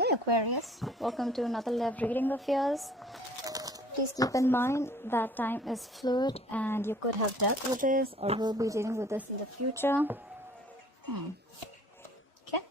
Hi Aquarius, welcome to another love reading of yours. Please keep in mind that time is fluid and you could have dealt with this or will be dealing with this in the future. Okay.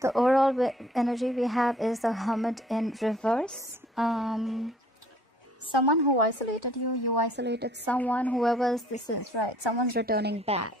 The overall energy we have is the Hermit in reverse. Someone who isolated you, you isolated someone, whoever this is, right? Someone's returning back.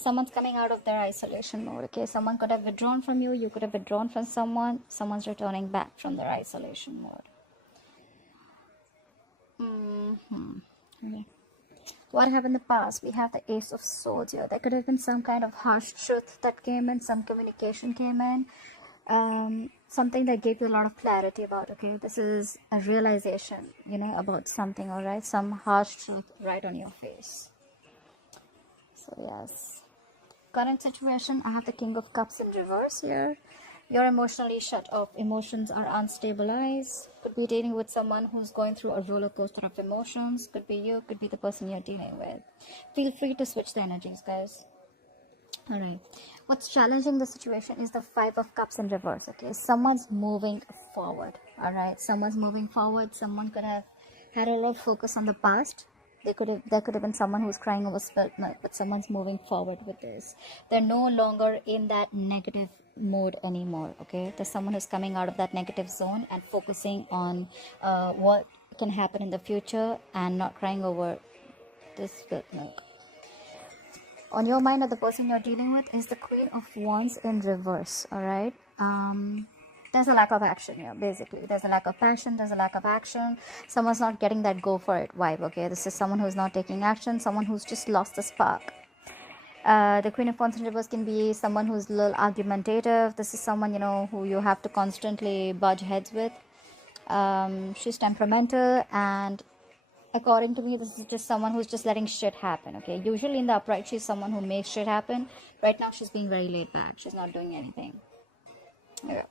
Someone's coming out of their isolation mode, okay? Someone could have withdrawn from you, you could have withdrawn from someone, someone's returning back from their isolation mode. Okay. What happened in the past? We have the Ace of Swords here. There could have been some kind of harsh truth that came in, some communication came in, something that gave you a lot of clarity about, okay, this is a realization, about something, all right? Some harsh truth right on your face. So, yes. Current situation, I have the King of Cups in reverse here. You're emotionally shut off. Emotions are unstabilized. Could be dealing with someone who's going through a roller coaster of emotions. Could be you, could be the person you're dealing with. Feel free to switch the energies, guys. All right. What's challenging the situation is the Five of Cups in reverse, okay? Someone's moving forward, all right? Someone's moving forward. Someone could have had a lot of focus on the past. There could have been someone who's crying over spilt milk, but someone's moving forward with this. They're no longer in that negative mode anymore, okay? There's someone who's coming out of that negative zone and focusing on what can happen in the future and not crying over this spilt milk. On your mind, or the person you're dealing with, is the Queen of Wands in reverse, all right? There's a lack of action here, basically. There's a lack of passion, there's a lack of action. Someone's not getting that go for it vibe, okay? This is someone who's not taking action, someone who's just lost the spark. The Queen of Wands in reverse can be someone who's a little argumentative. This is someone, who you have to constantly budge heads with. She's temperamental, and according to me, this is just someone who's just letting shit happen, okay? Usually in the upright, she's someone who makes shit happen. Right now, she's being very laid back. She's not doing anything. Okay.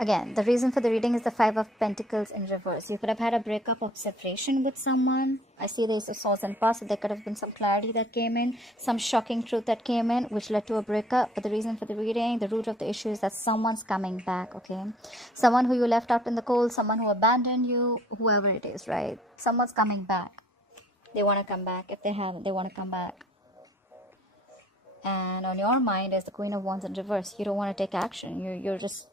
Again, the reason for the reading is the Five of Pentacles in reverse. You could have had a breakup or separation with someone. I see the Ace of Swords in past, so there could have been some clarity that came in, some shocking truth that came in, which led to a breakup. But the reason for the reading, the root of the issue is that someone's coming back, okay? Someone who you left out in the cold, someone who abandoned you, whoever it is, right? Someone's coming back. They want to come back. If they haven't, they want to come back. And on your mind is the Queen of Wands in reverse. You don't want to take action. You're just...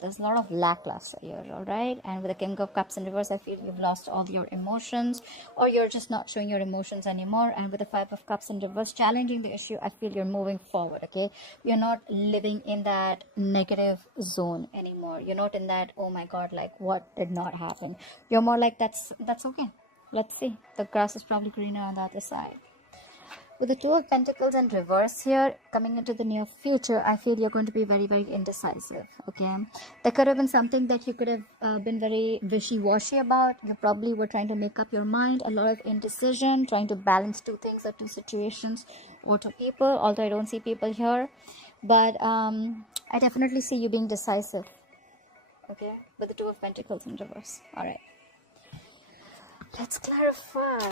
There's a lot of lackluster here, all right? And with the King of Cups in reverse, I feel you've lost all your emotions, or you're just not showing your emotions anymore. And with the Five of Cups in reverse, challenging the issue, I feel you're moving forward, okay? You're not living in that negative zone anymore. You're not in that, oh my God, like what did not happen? You're more like, that's okay. Let's see. The grass is probably greener on the other side. With the Two of Pentacles in reverse here, coming into the near future, I feel you're going to be very, very indecisive, okay? There could have been something that you could have been very wishy-washy about. You probably were trying to make up your mind, a lot of indecision, trying to balance two things or two situations or two people, although I don't see people here. But I definitely see you being decisive, okay? With the Two of Pentacles in reverse. All right. Let's clarify.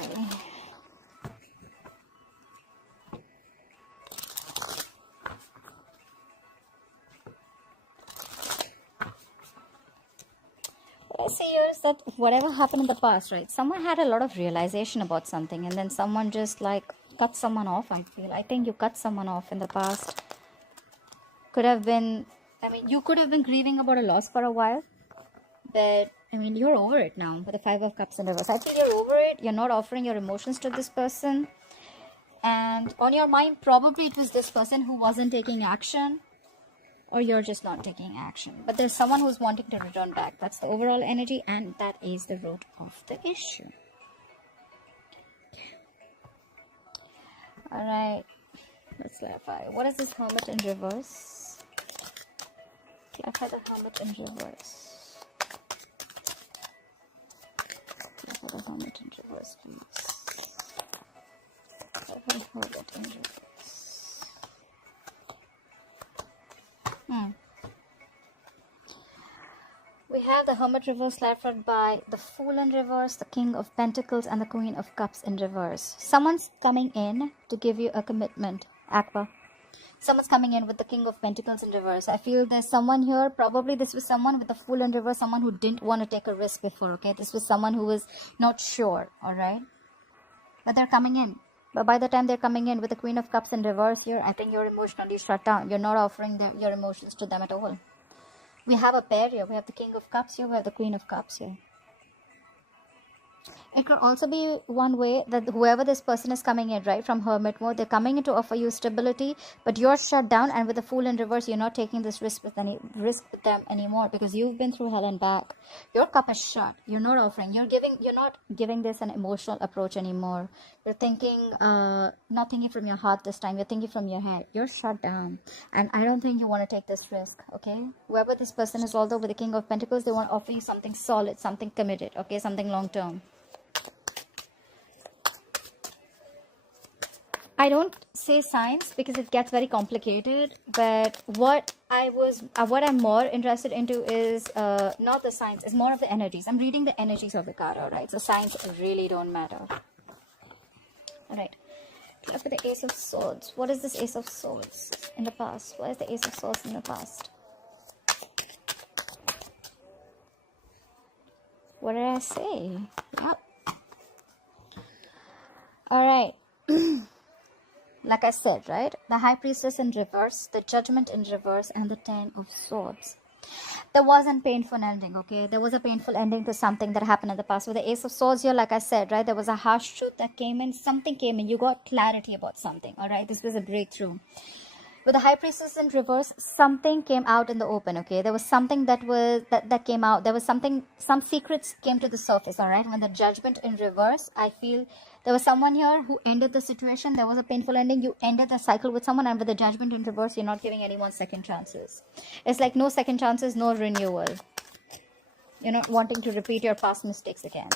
I see here is that whatever happened in the past, right? Someone had a lot of realization about something, and then someone just like cut someone off, I feel. I think you cut someone off in the past. Could have been, you could have been grieving about a loss for a while, but you're over it now with the Five of Cups in reverse. I feel you're over it. You're not offering your emotions to this person. And on your mind, probably it was this person who wasn't taking action, or you're just not taking action. But there's someone who's wanting to return back. That's the overall energy, and that is the root of the issue. All right, let's clarify. What is this Hermit in reverse? Clarify the Hermit in reverse. Clarify the Hermit in reverse, please. Clarify the Hermit in reverse. We have the Hermit reverse clarified by the Fool in reverse, the King of Pentacles, and the Queen of Cups in reverse. Someone's coming in to give you a commitment, Aqua. Someone's coming in with the King of Pentacles in reverse. I feel there's someone here, probably this was someone with the Fool in reverse, someone who didn't want to take a risk before, okay? This was someone who was not sure, all right? But they're coming in. But by the time they're coming in with the Queen of Cups in reverse here, I think you're emotionally shut down. You're not offering your emotions to them at all. We have a pair here. We have the King of Cups here. We have the Queen of Cups here. It could also be one way that whoever this person is coming in, right, from hermit mode, they're coming in to offer you stability, but you're shut down, and with the Fool in reverse, you're not taking this risk with them anymore because you've been through hell and back. Your cup is shut. You're not offering. You're not giving this an emotional approach anymore. You're thinking, not thinking from your heart this time. You're thinking from your head. You're shut down, and I don't think you want to take this risk. Okay, whoever this person is, although with the King of Pentacles, they want to offer you something solid, something committed. Okay, something long term. I don't say signs because it gets very complicated, but what I'm more interested into is not the signs, it's more of the energies. I'm reading the energies of the card, alright? So signs really don't matter. Alright. Look at the Ace of Swords. What is this Ace of Swords in the past? What is the Ace of Swords in the past? What did I say? Yep. Alright. Like I said, right? The High Priestess in reverse, the Judgment in reverse, and the Ten of Swords. There was a painful ending, okay? There was a painful ending to something that happened in the past. With the Ace of Swords here, like I said, right? There was a harsh truth that came in. Something came in. You got clarity about something, all right? This was a breakthrough. With the High Priestess in reverse, something came out in the open, okay? There was something that came out. There was something, some secrets came to the surface, all right? When the Judgment in reverse, I feel there was someone here who ended the situation. There was a painful ending. You ended the cycle with someone, and with the Judgment in reverse, you're not giving anyone second chances. It's like no second chances, no renewal. You're not wanting to repeat your past mistakes again.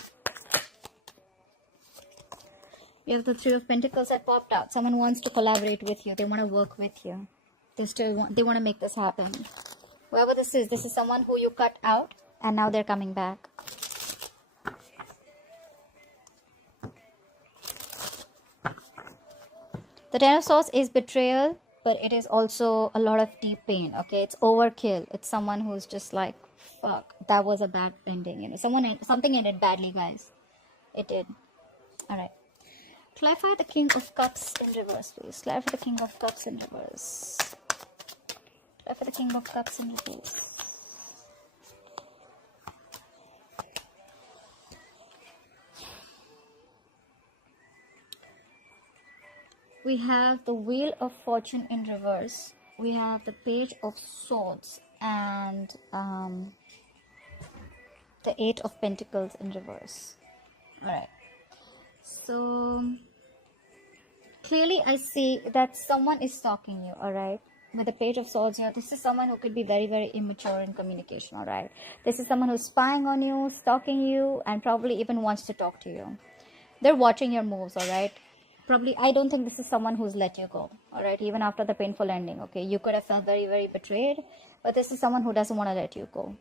You have the Three of Pentacles that popped out. Someone wants to collaborate with you. They want to work with you. They want to make this happen. Whoever this is someone who you cut out, and now they're coming back. The Ten of Swords is betrayal, but it is also a lot of deep pain, okay? It's overkill. It's someone who's just like, fuck, that was a bad ending, you know. Something ended badly, guys. It did. Alright. Clarify the King of Cups in reverse, please. Clarify the King of Cups in reverse. Clarify the King of Cups in reverse. We have the Wheel of Fortune in reverse. We have the Page of Swords and the Eight of Pentacles in reverse. Alright. So, clearly I see that someone is stalking you, alright? With the Page of Swords here, this is someone who could be very, very immature in communication, alright? This is someone who's spying on you, stalking you, and probably even wants to talk to you. They're watching your moves, alright? Probably, I don't think this is someone who's let you go, alright? Even after the painful ending, okay? You could have felt very, very betrayed, but this is someone who doesn't want to let you go.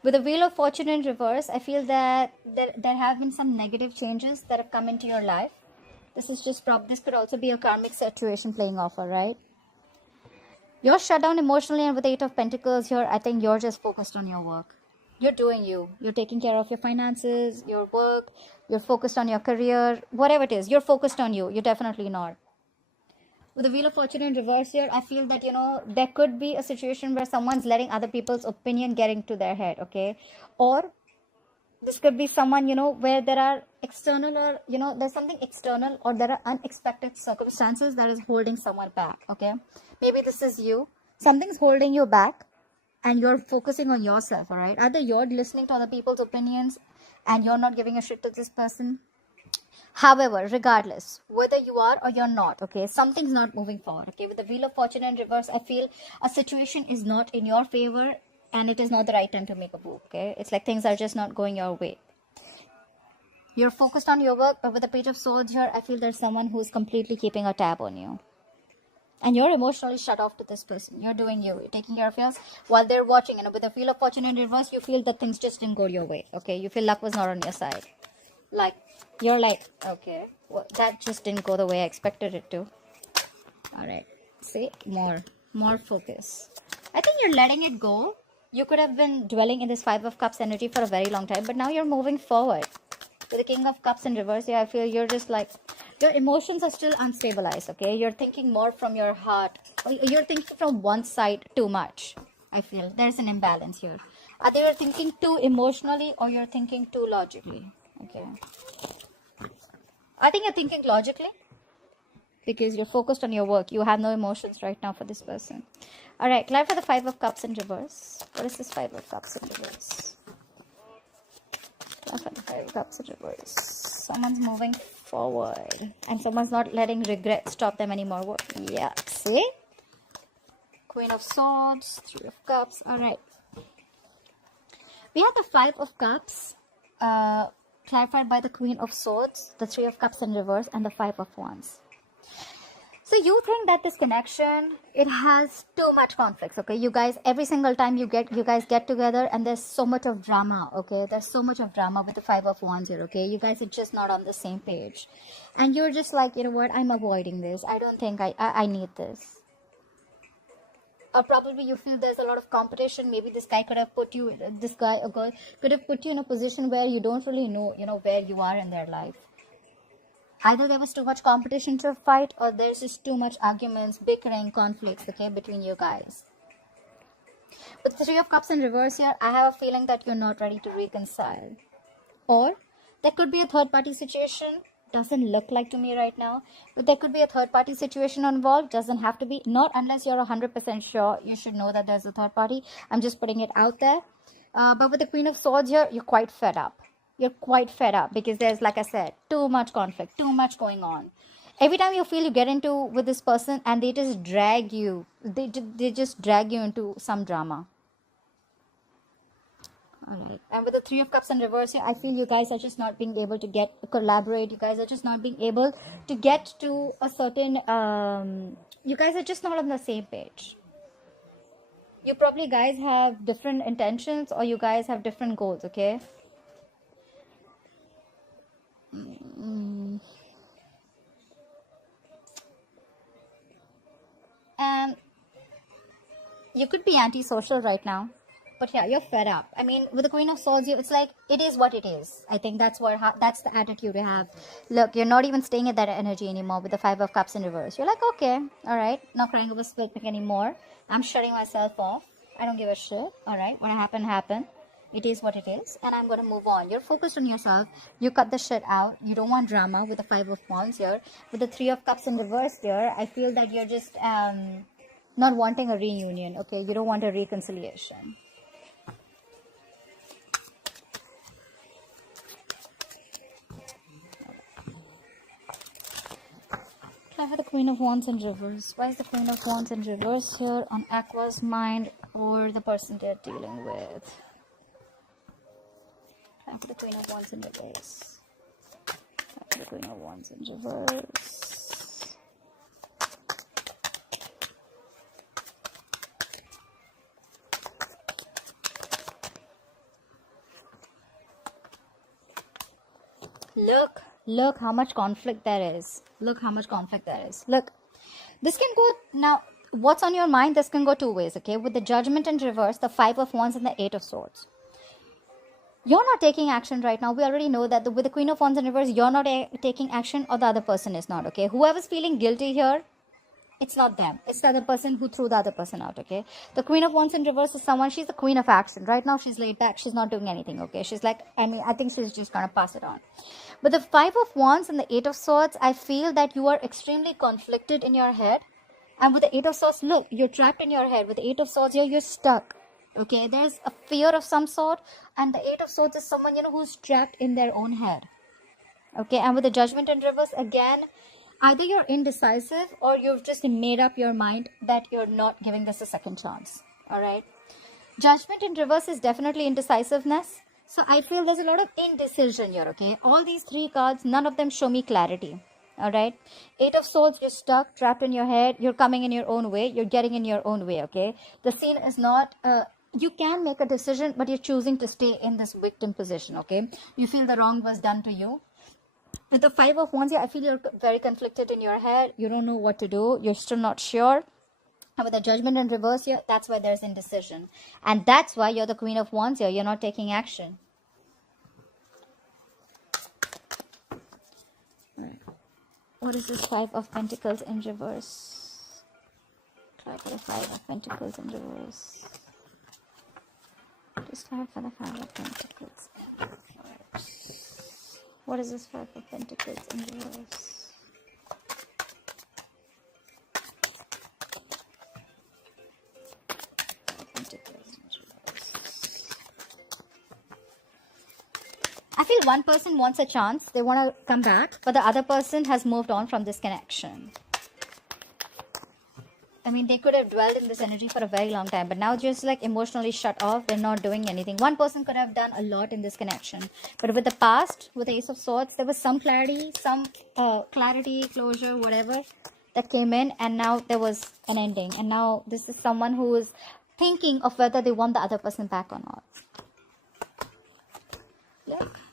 With the Wheel of Fortune in reverse, I feel that there have been some negative changes that have come into your life. This is just this could also be a karmic situation playing off, alright? You're shut down emotionally, and with the Eight of Pentacles here, I think you're just focused on your work. You're doing you. You're taking care of your finances, your work. You're focused on your career. Whatever it is, you're focused on you. You're definitely not. With the Wheel of Fortune in reverse here, I feel that, you know, there could be a situation where someone's letting other people's opinion get into their head, okay? Or this could be someone, you know, where there are external or, you know, there's something external or there are unexpected circumstances that is holding someone back, okay? Maybe this is you. Something's holding you back and you're focusing on yourself, all right? Either you're listening to other people's opinions and you're not giving a shit to this person. However, regardless, whether you are or you're not, okay, something's not moving forward, okay? With the Wheel of Fortune in reverse, I feel a situation is not in your favor and it is not the right time to make a move, okay? It's like things are just not going your way. You're focused on your work, but with the Page of Swords here, I feel there's someone who's completely keeping a tab on you. And you're emotionally shut off to this person. You're doing you. You're taking care of yours while they're watching. And with the Wheel of Fortune in reverse, you feel that things just didn't go your way, okay? You feel luck was not on your side. Like, you're like, okay, well, that just didn't go the way I expected it to. Alright. See, more focus. I think you're letting it go. You could have been dwelling in this Five of Cups energy for a very long time, but now you're moving forward. With the King of Cups in reverse, yeah, I feel you're just like, your emotions are still unstabilized, okay? You're thinking more from your heart. Or you're thinking from one side too much. I feel there's an imbalance here. Either you're thinking too emotionally or you're thinking too logically, okay? I think you're thinking logically because you're focused on your work. You have no emotions right now for this person. All right, clarify the Five of Cups in reverse. What is this Five of Cups in reverse? Clarify the Five of Cups in reverse. Someone's moving forward and someone's not letting regret stop them anymore. Yeah, see? Queen of Swords, Three of Cups. All right. We have the Five of Cups clarified by the Queen of Swords, the Three of Cups in reverse, and the Five of Wands. So you think that this connection, it has too much conflicts, okay? You guys, every single time you guys get together and there's so much of drama, okay? There's so much of drama with the Five of Wands here, okay? You guys are just not on the same page. And you're just like, you know what, I'm avoiding this. I don't think I need this. Or probably you feel there's a lot of competition. Maybe this guy could have put you, this guy or girl could have put you in a position where you don't really know, you know, where you are in their life. Either there was too much competition to fight or there's just too much arguments, bickering, conflicts, okay, between you guys. With the Three of Cups in reverse here, I have a feeling that you're not ready to reconcile. Or there could be a third party situation. Doesn't look like to me right now. But there could be a third party situation involved. Doesn't have to be. Not unless you're 100% sure. You should know that there's a third party. I'm just putting it out there. But with the Queen of Swords here, you're quite fed up. You're quite fed up because there's, like I said, too much conflict, too much going on. Every time you feel you get into with this person and they just drag you, they just drag you into some drama. Alright, and with the Three of Cups in reverse here, I feel you guys are just not being able to collaborate. You guys are just not being able to get to a certain, you guys are just not on the same page. You probably guys have different intentions or you guys have different goals, okay? And you could be antisocial right now. But yeah, you're fed up. I mean, with the Queen of Swords, it's like, it is what it is. I think that's that's the attitude you have. Look, you're not even staying at that energy anymore with the Five of Cups in reverse. You're like, okay, all right, not crying over spilled milk anymore. I'm shutting myself off. I don't give a shit. All right, what happened, happened. It is what it is, and I'm going to move on. You're focused on yourself. You cut the shit out. You don't want drama with the Five of Wands here. With the Three of Cups in reverse here, I feel that you're just not wanting a reunion, okay? You don't want a reconciliation. Clarify the Queen of Wands in reverse. Why is the Queen of Wands in reverse here on Aqua's mind or the person they're dealing with? Clarify the Queen of Wands in reverse. Clarify the Queen of Wands in reverse. Look how much conflict there is. Look how much conflict there is. Look, this can go, now, what's on your mind, this can go two ways, okay? With the Judgment in reverse, the Five of Wands and the Eight of Swords. You're not taking action right now. We already know that with the Queen of Wands in reverse, you're not taking action or the other person is not, okay? Whoever's feeling guilty here, it's not them. It's the other person who threw the other person out, okay? The Queen of Wands in reverse is someone, she's the queen of action. Right now, she's laid back. She's not doing anything, okay? She's like, I think she's just going to pass it on. But the Five of Wands and the Eight of Swords, I feel that you are extremely conflicted in your head. And with the Eight of Swords, look, you're trapped in your head. With the Eight of Swords here, you're stuck. Okay, there's a fear of some sort. And the Eight of Swords is someone, you know, who's trapped in their own head. Okay, and with the Judgment in reverse, again, either you're indecisive or you've just made up your mind that you're not giving this a second chance. All right. Judgment in reverse is definitely indecisiveness. So I feel there's a lot of indecision here, okay? All these three cards, none of them show me clarity. All right. Eight of Swords, you're stuck, trapped in your head. You're coming in your own way. You're getting in your own way, okay? The scene is not... you can make a decision, but you're choosing to stay in this victim position, okay? You feel the wrong was done to you. With the Five of Wands here, I feel you're very conflicted in your head. You don't know what to do. You're still not sure. And with the Judgment in reverse here, that's why there's indecision. And that's why you're the Queen of Wands here. You're not taking action. All right. What is this Five of Pentacles in reverse? Try for the Five of Pentacles in reverse. Just try for the Five of Pentacles in reverse. What is this Five of Pentacles in reverse? I feel one person wants a chance. They want to come back, but the other person has moved on from this connection. I mean, they could have dwelled in this energy for a very long time, but now just like emotionally shut off. They're not doing anything. One person could have done a lot in this connection, but with the past, with the Ace of Swords, there was some clarity, closure, whatever that came in, and now there was an ending. And now this is someone who is thinking of whether they want the other person back or not.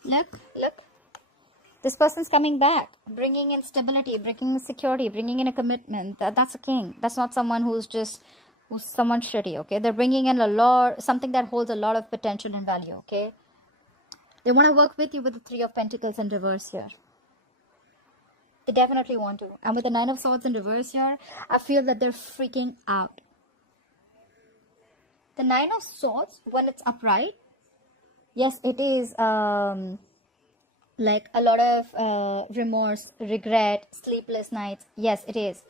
Look. This person's coming back, bringing in stability, bringing in security, bringing in a commitment. That's a king. That's not someone who's someone shitty, okay? They're bringing in something that holds a lot of potential and value, okay? They want to work with you with the Three of Pentacles in reverse here. They definitely want to. And with the Nine of Swords in reverse here, I feel that they're freaking out. The Nine of Swords, when it's upright, yes, it is like a lot of remorse, regret, sleepless nights. Yes, it is.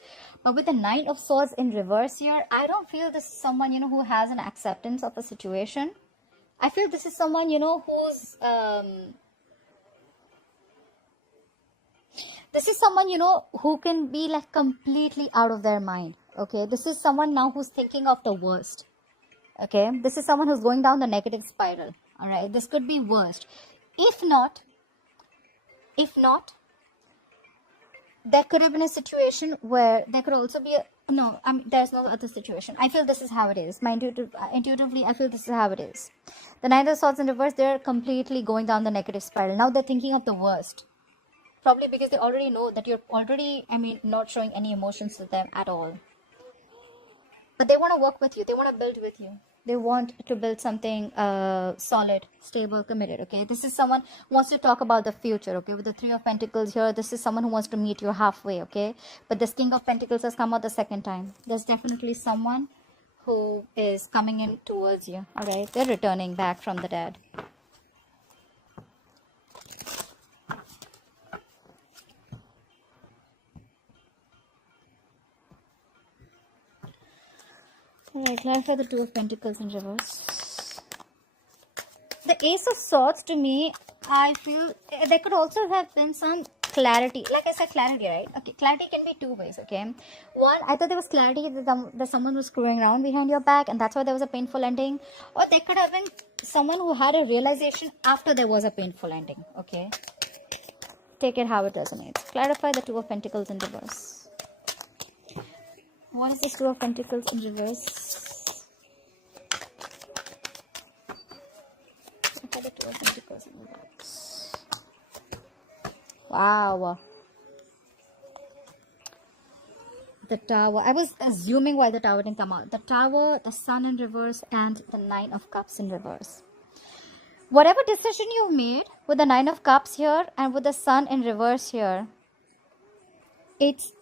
But with the Nine of Swords in reverse here, I don't feel this is someone, who has an acceptance of a situation. I feel this is someone, who's... this is someone, who can be like completely out of their mind. Okay, this is someone now who's thinking of the worst. Okay, this is someone who's going down the negative spiral. All right, this could be worst. If not, there could have been a situation where there could also be there's no other situation. I feel this is how it is. Intuitively, I feel this is how it is. The Nine of Swords in reverse, they're completely going down the negative spiral. Now they're thinking of the worst. Probably because they already know that you're already, not showing any emotions to them at all. But they want to work with you. They want to build with you. They want to build something solid, stable, committed, okay? This is someone who wants to talk about the future, okay? With the Three of Pentacles here, this is someone who wants to meet you halfway, okay? But this King of Pentacles has come out the second time. There's definitely someone who is coming in towards you, all right? They're returning back from the dead. Alright, clarify the Two of Pentacles in reverse. The Ace of Swords, to me, I feel there could also have been some clarity. Like I said, clarity, right? Okay, clarity can be two ways, okay? One, I thought there was clarity that someone was screwing around behind your back, and that's why there was a painful ending. Or there could have been someone who had a realization after there was a painful ending, okay? Take it how it resonates. Clarify the Two of Pentacles in reverse. What is this Two of Pentacles in reverse? Look at the Two of Pentacles in reverse. Wow. The Tower. I was assuming why the Tower didn't come out. The Tower, the Sun in reverse, and the Nine of Cups in reverse. Whatever decision you've made with the Nine of Cups here and with the Sun in reverse here,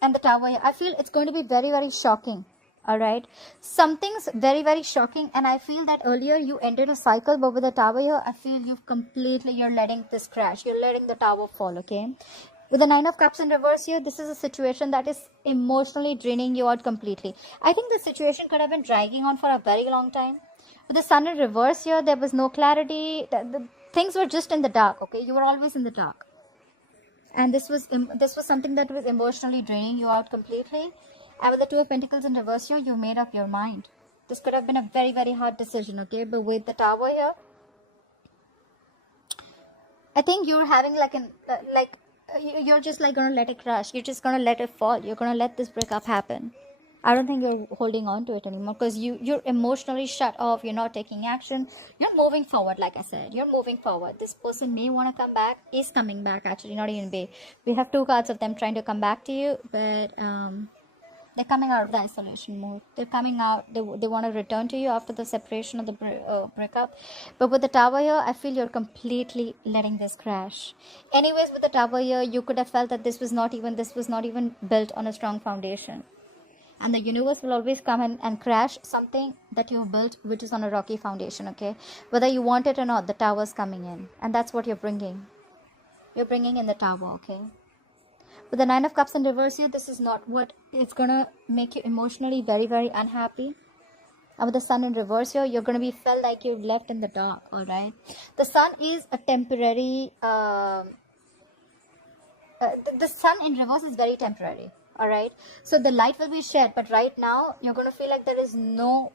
and the Tower here, I feel it's going to be very, very shocking. All right, something's very, very shocking, and I feel that earlier you ended a cycle, but with the Tower here, I feel you're letting this crash. You're letting the Tower fall, okay? With the Nine of Cups in reverse here, this is a situation that is emotionally draining you out completely. I think the situation could have been dragging on for a very long time. With the Sun in reverse here, there was no clarity. The things were just in the dark, okay? You were always in the dark. And this was something that was emotionally draining you out completely. And with the Two of Pentacles in reverse here, you made up your mind. This could have been a very, very hard decision, okay? But with the Tower here, I think you're having you're just like going to let it crash. You're just going to let it fall. You're going to let this breakup happen. I don't think you're holding on to it anymore, because you're emotionally shut off. You're not taking action. You're moving forward. Like I said, you're moving forward. This person may want to come back, is coming back actually, not even be. We have 2 cards of them trying to come back to you, but they're coming out of the isolation mode. They're coming out. They want to return to you after the separation of the breakup. But with the Tower here, I feel you're completely letting this crash. Anyways, with the Tower here, you could have felt that this was not even built on a strong foundation. And the universe will always come in and crash something that you've built, which is on a rocky foundation, okay? Whether you want it or not, the Tower's coming in. And that's what you're bringing. You're bringing in the Tower, okay? With the 9 of Cups in reverse here, this is not what it's gonna make you emotionally very, very unhappy. And with the Sun in reverse here, you're gonna be felt like you've left in the dark, all right? The Sun is a temporary. The Sun in reverse is very temporary, all right? So the light will be shared, but right now you're going to feel like there is no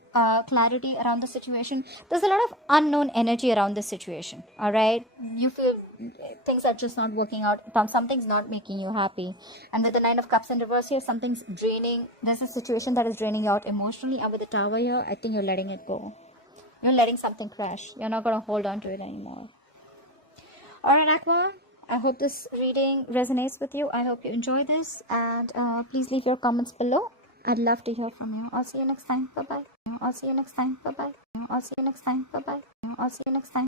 clarity around the situation. There's a lot of unknown energy around the situation, all right? You feel things are just not working out. Something's not making you happy. And with the 9 of Cups in reverse here, something's draining. There's a situation that is draining you out emotionally. And with the Tower here, I think you're letting it go. You're letting something crash. You're not going to hold on to it anymore. All right, Aqua, I hope this reading resonates with you. I hope you enjoy this, and please leave your comments below. I'd love to hear from you. I'll see you next time. Bye bye. I'll see you next time. Bye bye. I'll see you next time. Bye bye. I'll see you next time.